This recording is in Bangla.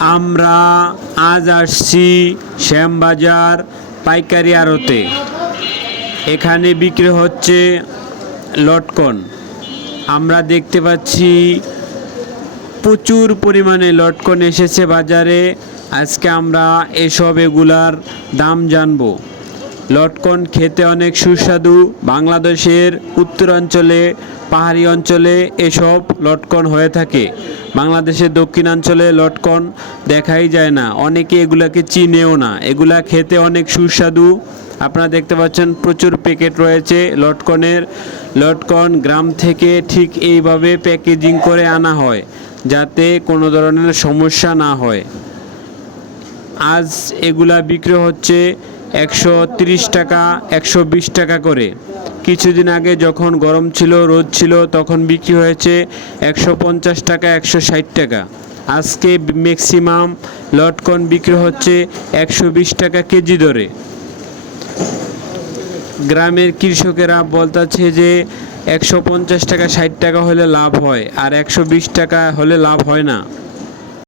আমরা আজ আসছি শ্যামবাজার পাইকারি আড়তে। এখানে বিক্রি হচ্ছে লটকন। আমরা দেখতে পাচ্ছি প্রচুর পরিমাণে লটকন এসেছে বাজারে। আজকে আমরা এসব এগুলার দাম জানব। লটকন খেতে অনেক সুস্বাদু বাংলাদেশের উত্তরাঞ্চলে, পাহাড়ি অঞ্চলে এসব লটকন হয়ে থাকে। বাংলাদেশের দক্ষিণাঞ্চলে লটকন দেখাই যায় না। অনেকে এগুলাকে চিনেও না। এগুলা খেতে অনেক সুস্বাদু। আপনারা দেখতে পাচ্ছেন প্রচুর প্যাকেট রয়েছে লটকনের। লটকন গ্রাম থেকে ঠিক এইভাবে প্যাকেজিং করে আনা হয়, যাতে কোনো ধরনের সমস্যা না হয়। আজ এগুলা বিক্রি হচ্ছে একশো তিরিশ টাকা, একশো বিশ টাকা করে। কিছুদিন আগে যখন গরম ছিল, রোদ ছিল, তখন বিক্রি হয়েছে একশো পঞ্চাশ টাকা, একশো ষাট টাকা। আজকে ম্যাক্সিমাম লটকন বিক্রি হচ্ছে একশো বিশ টাকা কেজি দরে। গ্রামের কৃষকেরা বলতেছে যে, একশো পঞ্চাশ টাকা, ষাট টাকা হলে লাভ হয়, আর একশো বিশ টাকা হলে লাভ হয় না।